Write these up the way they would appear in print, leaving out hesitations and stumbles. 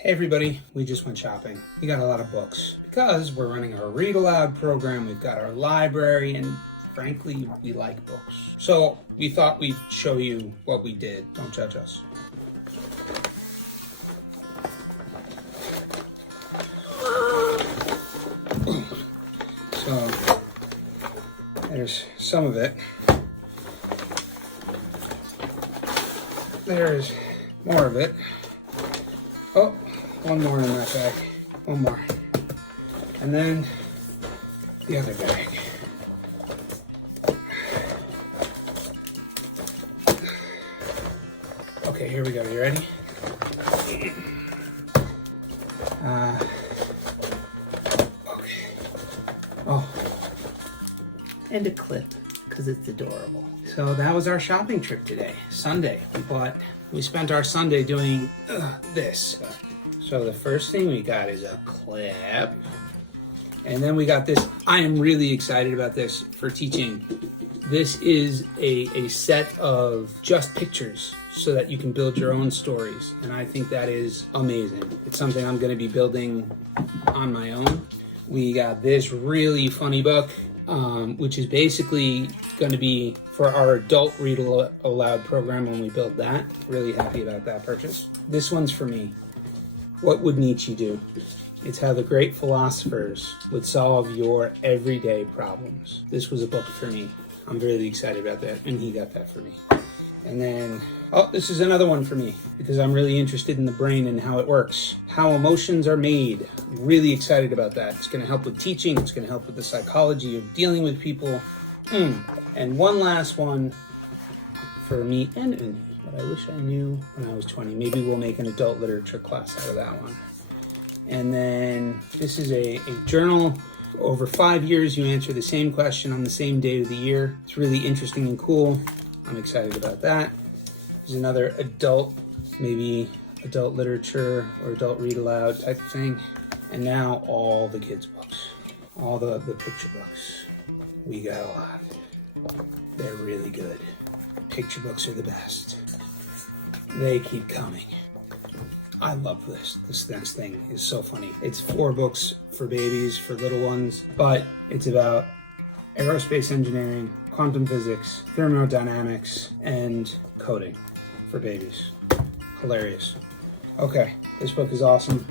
Hey everybody, we just went shopping. We got a lot of books. Because we're running our Read Aloud program, we've got our library, and frankly, we like books. So we thought we'd show you what we did. Don't judge us. So there's some of it. There's more of it. Oh, one more in that bag. One more. And then the other bag. Okay, here we go. You ready? Okay. Oh. And a clip, because it's adorable. So that was our shopping trip today. Sunday. We spent our Sunday doing this. So the first thing we got is a clip. And then we got this. I am really excited about this for teaching. This is a set of just pictures so that you can build your own stories. And I think that is amazing. It's something I'm going to be building on my own. We got this really funny book, which is basically going to be for our adult Read Aloud program when we build that. Really happy about that purchase. This one's for me. What would Nietzsche do? It's how the great philosophers would solve your everyday problems. This was a book for me. I'm really excited about that, and he got that for me. And then, this is another one for me, because I'm really interested in the brain and how it works. How emotions are made. Really excited about that. It's going to help with teaching. It's going to help with the psychology of dealing with people. And one last one for me and Uni. What I wish I knew when I was 20. Maybe we'll make an adult literature class out of that one. And then this is a journal. Over 5 years, you answer the same question on the same day of the year. It's really interesting and cool. I'm excited about that. There's another adult, maybe adult literature or adult read aloud type of thing. And now all the kids' books, all the picture books. We got a lot. They're really good. Picture books are the best. They keep coming. I love this. This next thing is so funny. It's 4 books for babies, for little ones, but it's about aerospace engineering, quantum physics, thermodynamics, and coding for babies. Hilarious. Okay, this book is awesome.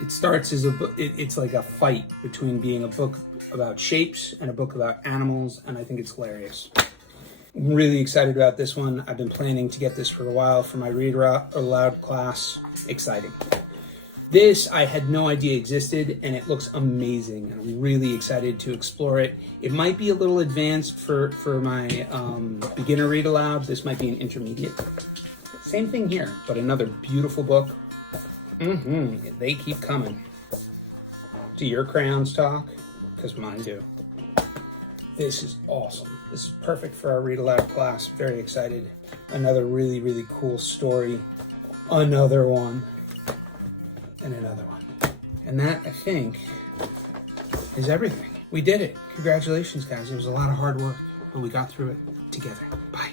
It starts as a book. It's like a fight between being a book about shapes and a book about animals, and I think it's hilarious. I'm really excited about this one. I've been planning to get this for a while for my Read Aloud class. Exciting. This I had no idea existed, and it looks amazing. I'm really excited to explore it. It might be a little advanced for my beginner Read Aloud. This might be an intermediate. Same thing here, but another beautiful book. They keep coming. Do your crayons talk? Because mine do. This is awesome. This is perfect for our Read Aloud class. Very excited. Another really, really cool story. Another one. And another one. And that, I think, is everything. We did it. Congratulations, guys. It was a lot of hard work, but we got through it together. Bye.